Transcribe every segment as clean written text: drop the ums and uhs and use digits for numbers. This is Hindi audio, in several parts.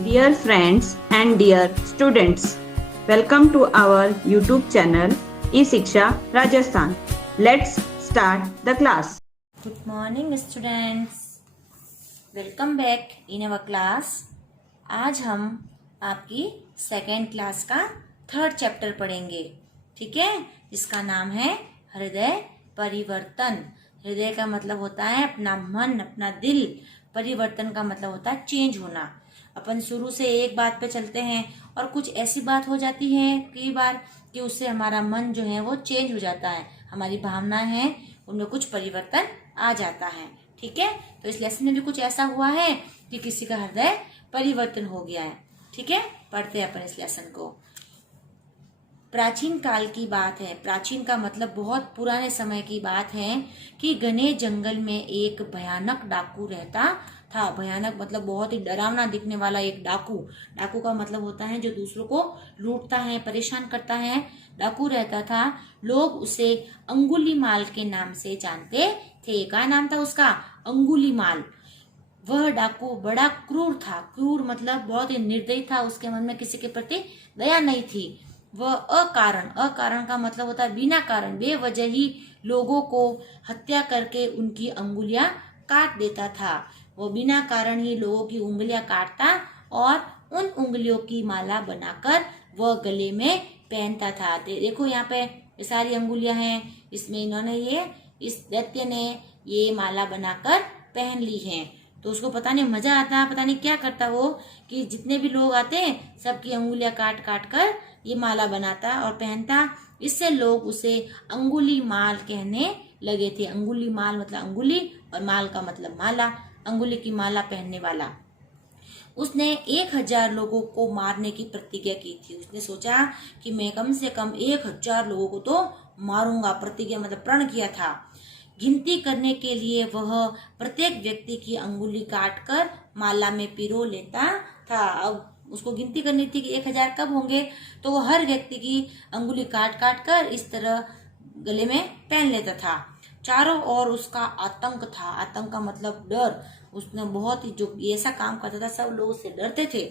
Dear friends and dear students, welcome to our YouTube channel E-Shiksha Rajasthan. Let's start the class. Good morning students. Welcome back in our class. आज हम आपकी सेकेंड क्लास का थर्ड चैप्टर पढ़ेंगे, ठीक है, जिसका नाम है हृदय परिवर्तन। हृदय का मतलब होता है अपना मन, अपना दिल। परिवर्तन का मतलब होता है चेंज होना। अपन शुरू से एक बात पे चलते हैं और कुछ ऐसी बात हो जाती है कई बार कि उससे हमारा मन जो है वो चेंज हो जाता है, हमारी भावनाएं हैं उनमें कुछ परिवर्तन आ जाता है, ठीक है। तो इस लेसन में भी कुछ ऐसा हुआ है कि किसी का हृदय परिवर्तन हो गया है, ठीक है। पढ़ते हैं अपन इस लेसन को। प्राचीन काल की बात है। प्राचीन का मतलब बहुत पुराने समय की बात है कि घने जंगल में एक भयानक डाकू रहता था। भयानक मतलब बहुत ही डरावना दिखने वाला एक डाकू। डाकू का मतलब होता है जो दूसरों को लूटता है, परेशान करता है। डाकू रहता था। लोग उसे अंगुलीमाल के नाम से जानते थे। क्या नाम था उसका? अंगुलीमाल। वह डाकू बड़ा क्रूर था। क्रूर मतलब बहुत ही निर्दयी था। उसके मन में किसी के प्रति दया नहीं थी। वह अकारण का मतलब होता है बिना कारण, बेवजह ही लोगों को हत्या करके उनकी अंगुलियां काट देता था। वो बिना कारण ही लोगों की उंगलियां काटता और उन उंगलियों की माला बनाकर वह गले में पहनता था। देखो यहाँ पे ये सारी अंगुलियां हैं, इसमें इन्होंने इस दैत्य ने ये माला बनाकर पहन ली है। तो उसको पता नहीं मजा आता, पता नहीं क्या करता वो, कि जितने भी लोग आते सबकी अंगुलियां काट काट कर ये माला बनाता और पहनता। इससे लोग उसे अंगुली माल कहने लगे थे। अंगुली माल मतलब अंगुली और माल का मतलब माला। अंगुली की माला पहनने वाला। उसने 1000 लोगों को मारने की प्रतिज्ञा की थी। उसने सोचा कि मैं कम से कम 1000 लोगों को तो मारूंगा। प्रतिज्ञा मतलब प्रण किया था। गिनती करने के लिए वह प्रत्येक व्यक्ति की अंगुली काटकर माला में पिरो लेता था। अब उसको गिनती करनी थी कि 1000 कब होंगे, तो वो हर व्यक्ति की अंगुली काट काट कर इस तरह गले में पहन लेता था। चारों ओर उसका आतंक था। आतंक का मतलब डर। उसने बहुत ही जो ऐसा काम करता था सब लोग उससे डरते थे।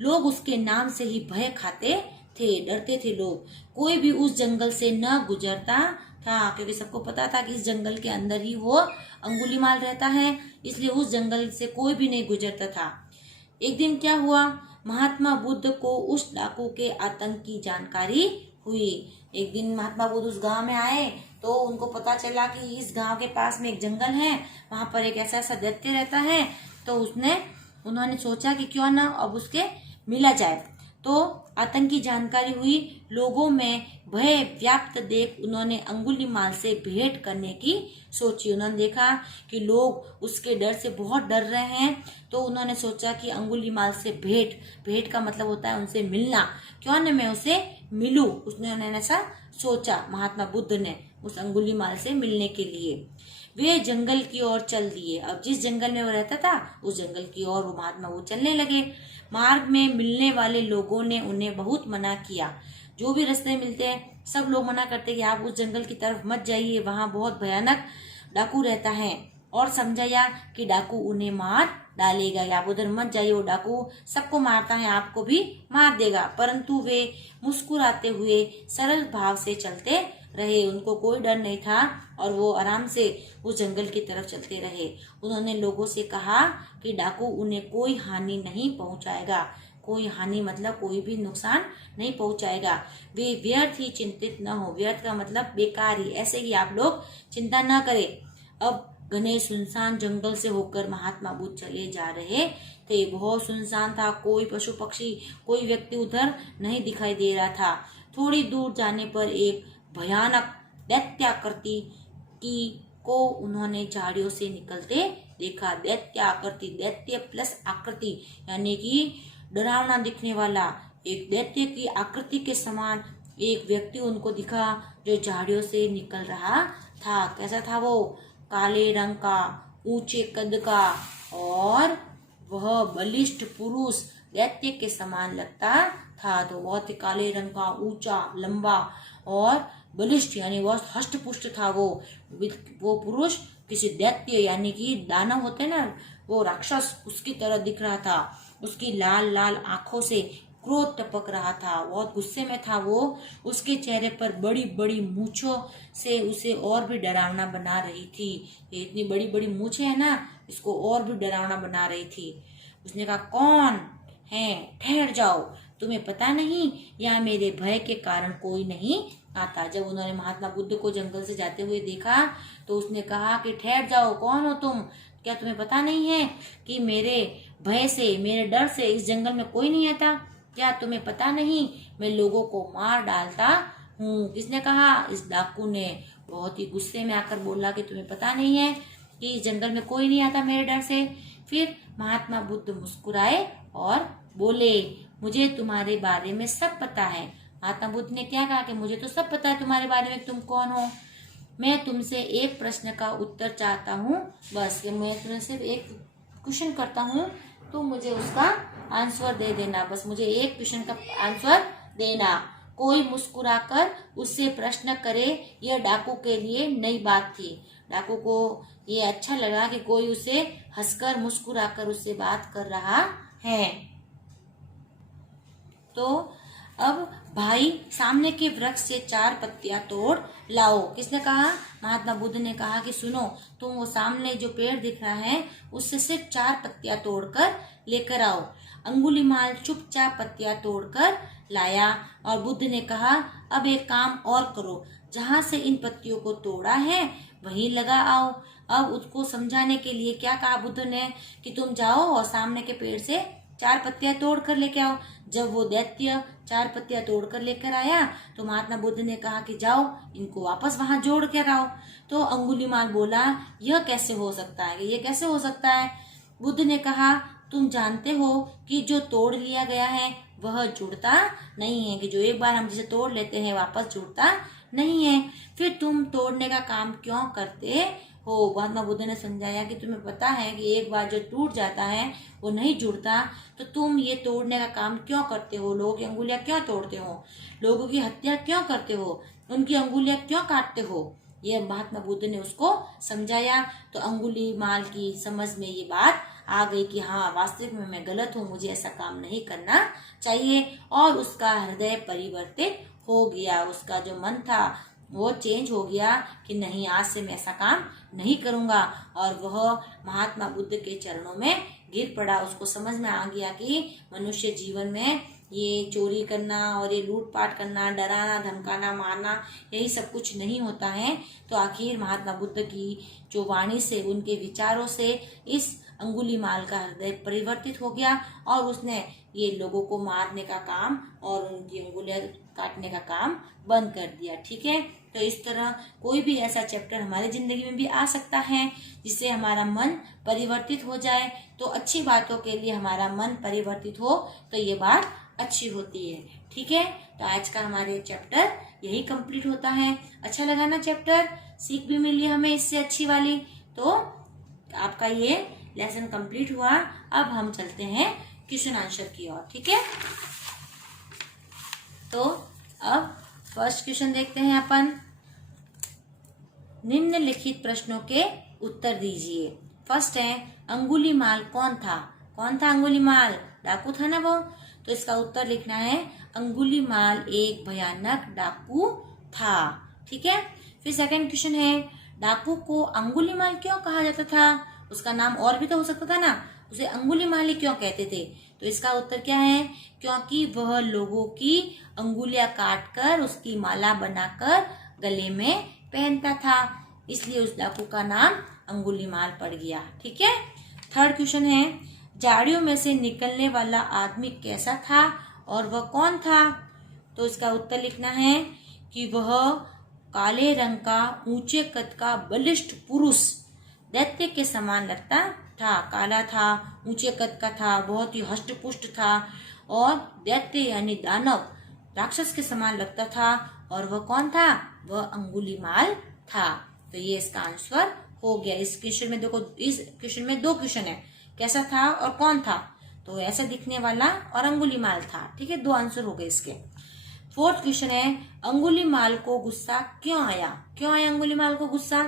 लोग उसके नाम से ही भय खाते थे, डरते थे लोग। कोई भी उस जंगल से न गुजरता था क्योंकि सबको पता था कि इस जंगल के अंदर ही वो अंगुलीमाल रहता है, इसलिए उस जंगल से कोई भी नहीं गुजरता था। एक दिन क्या हुआ, महात्मा बुद्ध को उस डाकू के आतंक की जानकारी हुई। एक दिन महात्मा बुद्ध उस गांव में आए तो उनको पता चला कि इस गांव के पास में एक जंगल है, वहां पर एक ऐसा ऐसा दैत्य रहता है। तो उन्होंने सोचा कि क्यों ना अब उसके मिला जाए। तो आतंक की जानकारी हुई। लोगों में भय व्याप्त देख उन्होंने अंगुलीमाल से भेंट करने की सोची। उन्होंने देखा कि लोग उसके डर से बहुत डर रहे हैं, तो उन्होंने सोचा कि अंगुलीमाल से भेंट का मतलब होता है उनसे मिलना। क्यों न मैं उसे मिलूं। उन्होंने ऐसा सोचा महात्मा बुद्ध ने उस अंगुलीमाल से मिलने के लिए। वे जंगल की ओर चल दिए। अब जिस जंगल में वो रहता था उस जंगल की ओर वो महात्मा बुद्ध चलने लगे। मार्ग में मिलने वाले लोगों ने उन्हें बहुत मना किया। जो भी रास्ते मिलते हैं सब लोग मना करते कि आप उस जंगल की तरफ मत जाइए, वहां बहुत भयानक डाकू रहता है, और समझाया कि डाकू उन्हें मार डालेगा, आप उधर मत जाइए, वो डाकू सबको मारता है, आपको भी मार देगा। परंतु वे मुस्कुराते हुए सरल भाव से चलते रहे। उनको कोई डर नहीं था और वो आराम से उस जंगल की तरफ चलते रहे। उन्होंने लोगों से कहा कि डाकू उन्हें कोई हानि नहीं पहुंचाएगा। कोई हानि मतलब कोई भी नुकसान नहीं पहुंचाएगा। वे व्यर्थ ही चिंतित न हो। व्यर्थ का मतलब बेकार ही, ऐसे ही आप लोग चिंता न करें। अब घने सुनसान जंगल से होकर महात्मा बुद्ध चले जा रहे थे। बहुत सुनसान था, कोई पशु पक्षी कोई व्यक्ति उधर नहीं दिखाई दे रहा था। थोड़ी दूर जाने पर एक भयानक दैत्याकृति को उन्होंने झाड़ियों से निकलते देखा। दैत्याकृति, दैत्य प्लस आकृति यानी कि डरावना दिखने वाला एक दैत्य की आकृति के समान एक व्यक्ति उनको दिखा जो झाड़ियों से निकल रहा था। कैसा था वो? काले रंग का, ऊंचे कद का, और वह बलिष्ठ पुरुष दैत्य के समान लगता था। तो बहुत ही काले रंग का, ऊंचा, लंबा और बलिष्ठ यानी बहुत हष्ट पुष्ट था वो पुरुष किसी दैत्य यानी कि दानव होते ना, वो राक्षस उसकी तरह दिख रहा था। उसकी लाल लाल आंखों से क्रोध टपक रहा था, बहुत गुस्से में था वो। उसके चेहरे पर बड़ी बड़ी मूंछों से उसे और भी डरावना बना रही थी। ये इतनी बड़ी बड़ी मूंछें है ना, इसको और भी डरावना बना रही थी। उसने कहा, कौन है? ठहर जाओ, तुम्हें पता नहीं यहाँ मेरे भय के कारण कोई नहीं आता। जब उन्होंने महात्मा बुद्ध को जंगल से जाते हुए देखा तो उसने कहा कि ठहर जाओ, कौन हो तुम? क्या तुम्हें पता नहीं है कि मेरे भय से, मेरे डर से इस जंगल में कोई नहीं आता? क्या तुम्हें पता नहीं मैं लोगों को मार डालता हूँ? किसने कहा? इस डाकू ने बहुत ही गुस्से में आकर बोला कि तुम्हें पता नहीं है कि इस जंगल में कोई नहीं आता मेरे डर से। फिर महात्मा बुद्ध मुस्कुराए और बोले, मुझे तुम्हारे बारे में सब पता है। महात्मा बुद्ध ने क्या कहा कि मुझे तो सब पता है तुम्हारे बारे में, तुम कौन हो। मैं तुमसे एक प्रश्न का उत्तर चाहता हूँ, बस। मैं तुमसे सिर्फ एक क्वेश्चन करता हूँ, तुम मुझे उसका आंसर दे देना, बस मुझे एक क्वेश्चन का आंसर देना। कोई मुस्कुराकर उससे प्रश्न करे, यह डाकू के लिए नई बात थी। डाकू को ये अच्छा लगा कि कोई उसे हंसकर मुस्कुराकर उससे बात कर रहा है। तो अब भाई, सामने के वृक्ष से 4 पत्तियां तोड़ लाओ। किसने कहा? महात्मा बुद्ध ने कहा कि सुनो, तुम वो सामने जो पेड़ दिख रहा है उससे सिर्फ 4 पत्तियां तोड़कर लेकर आओ। अंगुलीमाल चुपचाप पत्तियां तोड़कर लाया और बुद्ध ने कहा, अब एक काम और करो, जहां से इन पत्तियों को तोड़ा है वहीं लगा आओ। अब उसको समझाने के लिए क्या कहा बुद्ध ने कि तुम जाओ और सामने के पेड़ से 4 पत्तियां तोड़ कर लेके आओ। जब वो दैत्य 4 पत्तियां तोड़ कर लेकर आया तो महात्मा बुद्ध ने कहा कि जाओ इनको वापस वहां जोड़ कर आओ। तो अंगुलीमाल बोला, यह कैसे हो सकता है? ये कैसे हो सकता है? बुद्ध ने कहा, तुम जानते हो कि जो तोड़ लिया गया है वह जुड़ता नहीं है, कि जो एक बार हम जिसे तोड़ लेते हैं वापस जुड़ता नहीं है। फिर तुम तोड़ने का काम क्यों करते हो? महात्मा बुद्ध ने समझाया कि तुम्हें पता है कि एक बार जो टूट जाता है वो नहीं जुड़ता, तो तुम ये तोड़ने का काम क्यों करते हो? लोगों की अंगुलियां क्यों तोड़ते हो? लोगों की हत्या क्यों करते हो? उनकी अंगुलियां क्यों काटते हो? ये महात्मा बुद्ध ने उसको समझाया। तो अंगुलीमाल की समझ में ये बात आ गई कि हाँ, वास्तविक में मैं गलत हूँ, मुझे ऐसा काम नहीं करना चाहिए। और उसका हृदय परिवर्तित हो गया, उसका जो मन था वो चेंज हो गया कि नहीं, आज से मैं ऐसा काम नहीं करूंगा। और वह महात्मा बुद्ध के चरणों में गिर पड़ा। उसको समझ में आ गया कि मनुष्य जीवन में ये चोरी करना और ये लूटपाट करना, डराना, धमकाना, मारना, यही सब कुछ नहीं होता है। तो आखिर महात्मा बुद्ध की जो वाणी से, उनके विचारों से इस अंगुलीमाल का हृदय परिवर्तित हो गया और उसने ये लोगों को मारने का काम और उनकी अंगुलियां काटने का काम बंद कर दिया। ठीक है, तो इस तरह कोई भी ऐसा चैप्टर हमारी जिंदगी में भी आ सकता है जिससे हमारा मन परिवर्तित हो जाए। तो अच्छी बातों के लिए हमारा मन परिवर्तित हो तो ये बात अच्छी होती है। ठीक है, तो आज का हमारे चैप्टर यही कंप्लीट होता है। अच्छा लगा ना चैप्टर? सीख भी मिली हमें इससे अच्छी वाली। तो आपका ये लेसन कंप्लीट हुआ। अब हम चलते हैं क्वेश्चन आंसर की ओर। ठीक है, तो अब फर्स्ट क्वेश्चन देखते हैं अपन। निम्नलिखित प्रश्नों के उत्तर दीजिए। फर्स्ट है, अंगुलीमाल कौन था? कौन था अंगुलीमाल? डाकू था ना वो। तो इसका उत्तर लिखना है, अंगुलीमाल एक भयानक डाकू था। ठीक है, फिर सेकंड क्वेश्चन है, डाकू को अंगुलीमाल क्यों कहा जाता था? उसका नाम और भी तो हो सकता था ना, उसे अंगुलीमाल ही क्यों कहते थे? तो इसका उत्तर क्या है, क्योंकि वह लोगों की अंगुलियां काटकर उसकी माला बनाकर गले में पहनता था, इसलिए उस डाकू का नाम अंगुलीमाल पड़ गया। ठीक है, थर्ड क्वेश्चन है, झाड़ियों में से निकलने वाला आदमी कैसा था और वह कौन था? तो इसका उत्तर लिखना है कि वह काले रंग का ऊंचे कद का बलिष्ठ पुरुष दैत्य के समान लगता था। काला था, ऊंचे कद का था, बहुत ही हष्ट पुष्ट था और दैत्य यानी दानव, राक्षस के समान लगता था। और वह कौन था? वह अंगुलीमाल था। तो ये इसका आंसर हो गया। इस क्वेश्चन में देखो, इस क्वेश्चन में 2 क्वेश्चन है, कैसा था और कौन था। तो ऐसा दिखने वाला और अंगुलीमाल था। ठीक है, 2 आंसर हो गए इसके। फोर्थ क्वेश्चन है, अंगुलीमाल को गुस्सा क्यों आया? क्यों आया अंगुलीमाल को गुस्सा?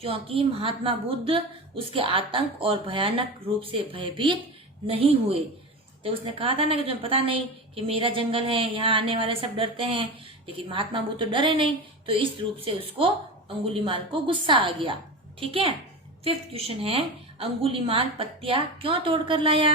क्योंकि महात्मा बुद्ध उसके आतंक और भयानक रूप से भयभीत नहीं हुए। जब उसने कहा था ना कि तुम्हें पता नहीं कि मेरा जंगल है, यहाँ आने वाले सब डरते हैं, लेकिन महात्मा बुद्ध तो डरे नहीं, तो इस रूप से उसको अंगुलीमाल को गुस्सा आ गया। ठीक है। 5th क्वेश्चन है, अंगुलीमाल पत्तियां क्यों तोड़कर लाया?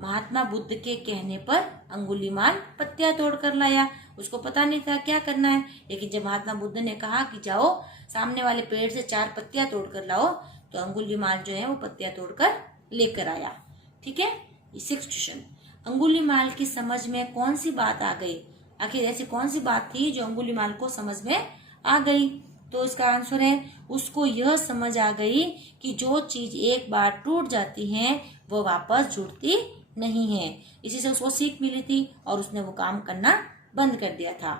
महात्मा बुद्ध के कहने पर अंगुलीमाल पत्तियां तोड़कर लाया। उसको पता नहीं था क्या करना है, लेकिन जब महात्मा बुद्ध ने कहा कि जाओ सामने वाले पेड़ से 4 पत्तियां तोड़कर लाओ, तो अंगुलीमाल जो है वो पत्तियां तोड़कर लेकर आया। ठीक है। 6th क्वेश्चन, अंगुलीमाल की समझ में कौन सी बात आ गई? आखिर ऐसी कौन सी बात थी जो अंगुलीमाल को समझ में आ गई? तो इसका आंसर है, उसको यह समझ आ गई कि जो चीज एक बार टूट जाती है वो वापस जुड़ती नहीं है। इसी से उसको सीख मिली थी और उसने वो काम करना बंद कर दिया था।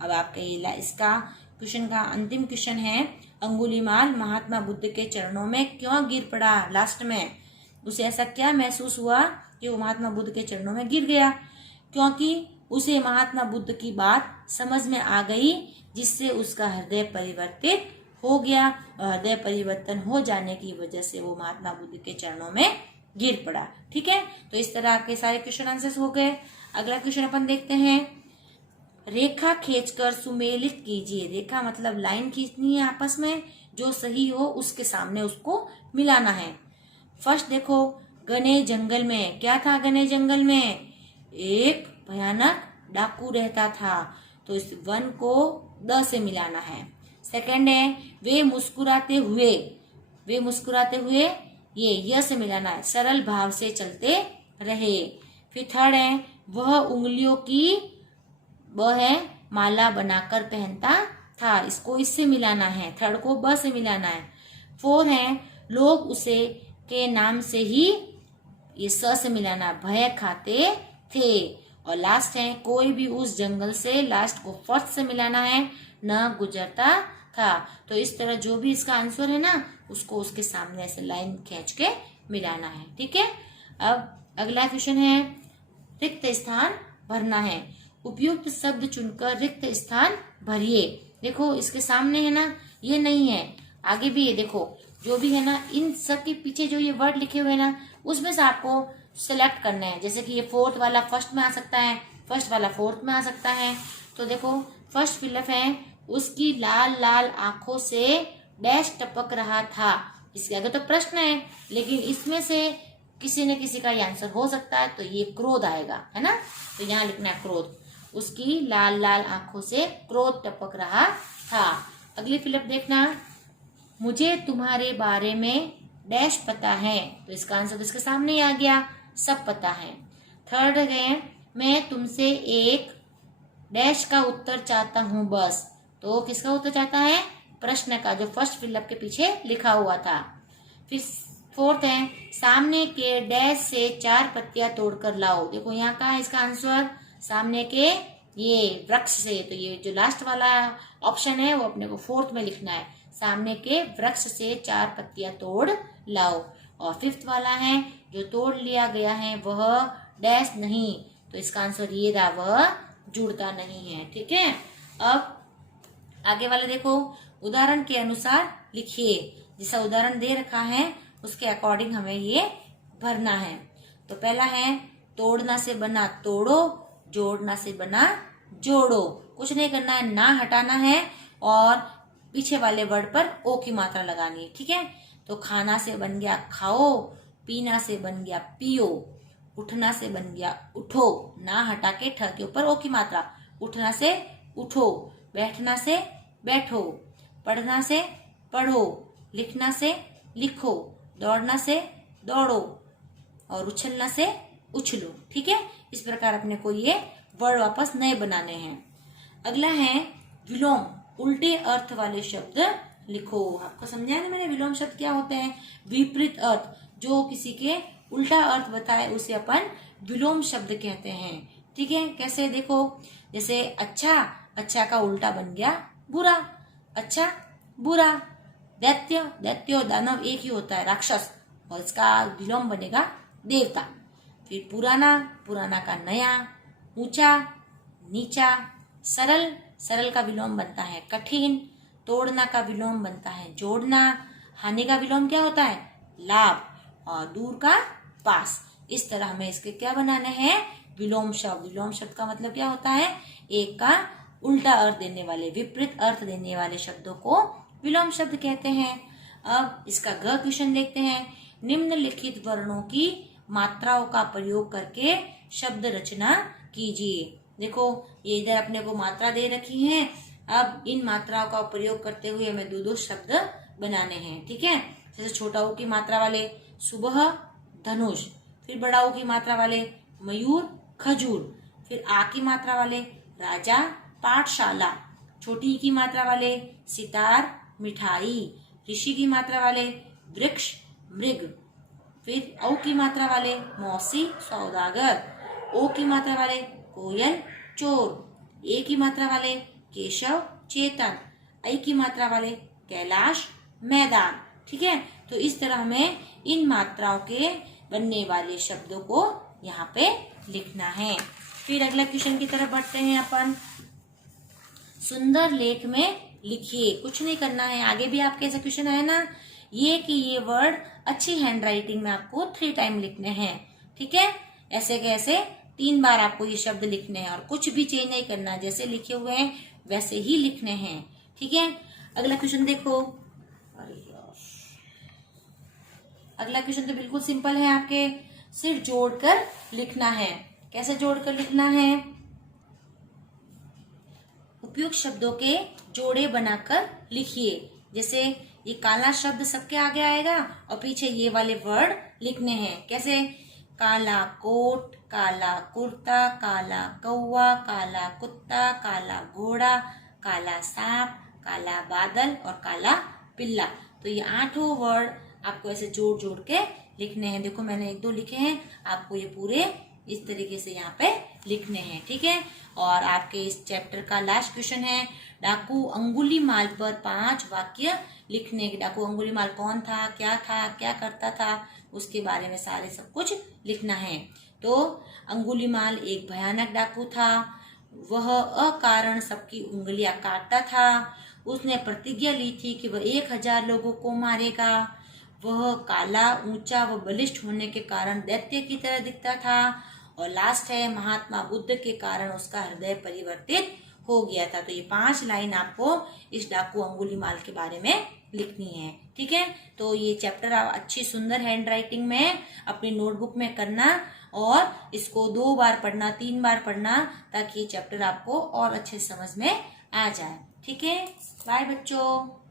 अब आपके इसका क्वेश्चन का अंतिम क्वेश्चन है, अंगुलीमाल महात्मा बुद्ध के चरणों में क्यों गिर पड़ा? लास्ट में उसे ऐसा क्या महसूस हुआ कि वो महात्मा बुद्ध के चरणों में गिर गया? क्योंकि उसे महात्मा बुद्ध की बात समझ में आ गई, जिससे उसका हृदय परिवर्तित हो गया, और हृदय परिवर्तन हो जाने की वजह से वो महात्मा बुद्ध के चरणों में गिर पड़ा। ठीक है। तो इस तरह आपके सारे क्वेश्चन आंसर्स हो गए। अगला क्वेश्चन अपन देखते हैं, रेखा खींचकर सुमेलित कीजिए। रेखा मतलब लाइन खींचनी है आपस में, जो सही हो उसके सामने उसको मिलाना है। फर्स्ट देखो, घने जंगल में, क्या था घने जंगल में? एक भयानक डाकू रहता था, तो इस वन को द से मिलाना है। सेकंड है, वे मुस्कुराते हुए, वे मुस्कुराते हुए ये य से मिलाना है, सरल भाव से चलते रहे। फिर थर्ड है, वह उंगलियों की वह माला बनाकर पहनता था, इसको इससे मिलाना है, थर्ड को ब से मिलाना है। फोर है, लोग उसे के नाम से ही ये स से मिलाना, भय खाते थे। और लास्ट है, कोई भी उस जंगल से, लास्ट को फर्स्ट से मिलाना है, न गुजरता था। तो इस तरह जो भी इसका आंसर है ना, उसको उसके सामने ऐसे लाइन खींच के मिलाना है। ठीक है। अब अगला क्वेश्चन है, रिक्त स्थान भरना है। उपयुक्त शब्द चुनकर रिक्त स्थान भरिए। देखो इसके सामने है ना, ये नहीं है, आगे भी है। देखो जो भी है ना, इन सब के पीछे जो ये वर्ड लिखे हुए हैं ना, उसमें से आपको सिलेक्ट करना है। जैसे कि ये फोर्थ वाला फर्स्ट में आ सकता है, फर्स्ट वाला फोर्थ में आ सकता है। तो देखो फर्स्ट फिलअप है, उसकी लाल लाल आंखों से डैश टपक रहा था। इसके आगे तो प्रश्न है, लेकिन इसमें से किसी न किसी का ये आंसर हो सकता है, तो ये क्रोध आएगा, है ना। तो यहाँ लिखना है क्रोध, उसकी लाल लाल आंखों से क्रोध टपक रहा था। अगली फिलअप देखना, मुझे तुम्हारे बारे में डैश पता है। तो इसका आंसर तो इसके सामने ही आ गया, सब पता है। थर्ड है, मैं तुमसे एक डैश का उत्तर चाहता हूँ बस। तो किसका उत्तर चाहता है? प्रश्न का, जो फर्स्ट फिलअप के पीछे लिखा हुआ था। फिर फोर्थ है, सामने के डैश से 4 पत्तियां तोड़कर लाओ। देखो यहाँ का है इसका आंसर, सामने के ये वृक्ष से। तो ये जो लास्ट वाला ऑप्शन है वो अपने को फोर्थ में लिखना है, सामने के वृक्ष से 4 पत्तियां तोड़ लाओ। और फिफ्थ वाला है, जो तोड़ लिया गया है वह डैश नहीं। तो इसका आंसर ये रहा, वह जुड़ता नहीं है। ठीक है। अब आगे वाले देखो, उदाहरण के अनुसार लिखिए। जैसा उदाहरण दे रखा है उसके अकॉर्डिंग हमें ये भरना है। तो पहला है, तोड़ना से बना तोड़ो, जोड़ना से बना जोड़ो। कुछ नहीं करना है, ना हटाना है और पीछे वाले वर्ड पर ओ की मात्रा लगानी है। ठीक है। तो खाना से बन गया खाओ, पीना से बन गया पियो, उठना से बन गया उठो, ना हटा के ठ के ऊपर ओ की मात्रा, उठना से उठो, बैठना से बैठो, पढ़ना से पढ़ो, लिखना से लिखो, दौड़ना से दौड़ो और उछलना से उछलो। ठीक है। इस प्रकार अपने को ये वर्ड वापस नए बनाने हैं। अगला है विलोम, उल्टे अर्थ वाले शब्द लिखो। आपको समझाया ना मैंने, विलोम शब्द क्या होते हैं? विपरीत अर्थ, जो किसी के उल्टा अर्थ बताए उसे अपन विलोम शब्द कहते हैं। ठीक है। कैसे? देखो, जैसे अच्छा, अच्छा का उल्टा बन गया बुरा, अच्छा बुरा। दैत्य, दैत्य और दानव एक ही होता है, राक्षस, और इसका विलोम बनेगा देवता। फिर पुराना, पुराना का नया, ऊंचा नीचा, सरल, सरल का विलोम बनता है कठिन, तोड़ना का विलोम बनता है जोड़ना, हानि का विलोम क्या होता है? लाभ, और दूर का पास। इस तरह हमें इसके क्या बनाने हैं, विलोम शब्द। विलोम शब्द का मतलब क्या होता है, एक का उल्टा अर्थ देने वाले, विपरीत अर्थ देने वाले शब्दों को विलोम शब्द कहते हैं। अब इसका ग क्वेश्चन देखते हैं। निम्नलिखित वर्णों की मात्राओं का प्रयोग करके शब्द रचना कीजिए। देखो ये इधर अपने को मात्रा दे रखी है। अब इन मात्राओं का प्रयोग करते हुए हमें दो दो शब्द बनाने हैं, ठीक है। जैसे छोटा ऊ की मात्रा वाले सुबह धनुष, फिर बड़ा ऊ की मात्रा वाले मयूर खजूर, फिर आ की मात्रा वाले राजा पाठशाला, छोटी ई की मात्रा वाले सितार मिठाई, ऋषि की मात्रा वाले वृक्ष मृग, फिर औ की मात्रा वाले मौसी सौदागर, ओ की मात्रा वाले कोयल चोर, ए की मात्रा वाले केशव चेतन, आई की मात्रा वाले कैलाश मैदान, ठीक है। तो इस तरह हमें इन मात्राओं के बनने वाले शब्दों को यहाँ पे लिखना है। फिर अगला क्वेश्चन की तरफ बढ़ते हैं अपन। सुंदर लेख में लिखिए, कुछ नहीं करना है, आगे भी आपके ऐसा क्वेश्चन है ना, ये कि ये वर्ड अच्छी हैंडराइटिंग में आपको 3 टाइम लिखने हैं, ठीक है। ऐसे के ऐसे 3 बार आपको ये शब्द लिखने हैं और कुछ भी चेंज नहीं करना, जैसे लिखे हुए हैं वैसे ही लिखने हैं, ठीक है। अगला क्वेश्चन देखो। अगला क्वेश्चन तो बिल्कुल सिंपल है, आपके सिर्फ जोड़कर लिखना है। कैसे जोड़कर लिखना है, उपयुक्त शब्दों के जोड़े बनाकर लिखिए। जैसे ये काला शब्द सबके आगे आएगा और पीछे ये वाले वर्ड लिखने हैं। कैसे, काला कोट, काला कुर्ता, काला कौवा, काला कुत्ता, काला घोड़ा, काला सांप, काला बादल और काला पिल्ला। तो ये 8 वर्ड आपको ऐसे जोड़ जोड़ के लिखने हैं। देखो मैंने 1-2 लिखे हैं, आपको ये पूरे इस तरीके से यहाँ पे लिखने हैं, ठीक है। और आपके इस चैप्टर का लास्ट क्वेश्चन है, डाकू अंगुलीमाल पर 5 वाक्य लिखने के। डाकू अंगुलीमाल कौन था, क्या करता था, उसके बारे में सारे सब कुछ लिखना है। तो अंगुलीमाल एक भयानक डाकू था, वह अकारण सबकी उंगलियां काटता था, उसने प्रतिज्ञा ली थी कि वह 1000 लोगों को मारेगा, वह काला ऊंचा व बलिष्ठ होने के कारण दैत्य की तरह दिखता था, और लास्ट है महात्मा बुद्ध के कारण उसका हृदय परिवर्तित हो गया था। तो ये 5 लाइन आपको इस डाकू अंगुलीमाल के बारे में लिखनी है, ठीक है। तो ये चैप्टर आप अच्छी सुंदर हैंड राइटिंग में अपनी नोटबुक में करना और इसको 2 बार पढ़ना, 3 बार पढ़ना, ताकि ये चैप्टर आपको और अच्छे समझ में आ जाए, ठीक है। बाय बच्चों।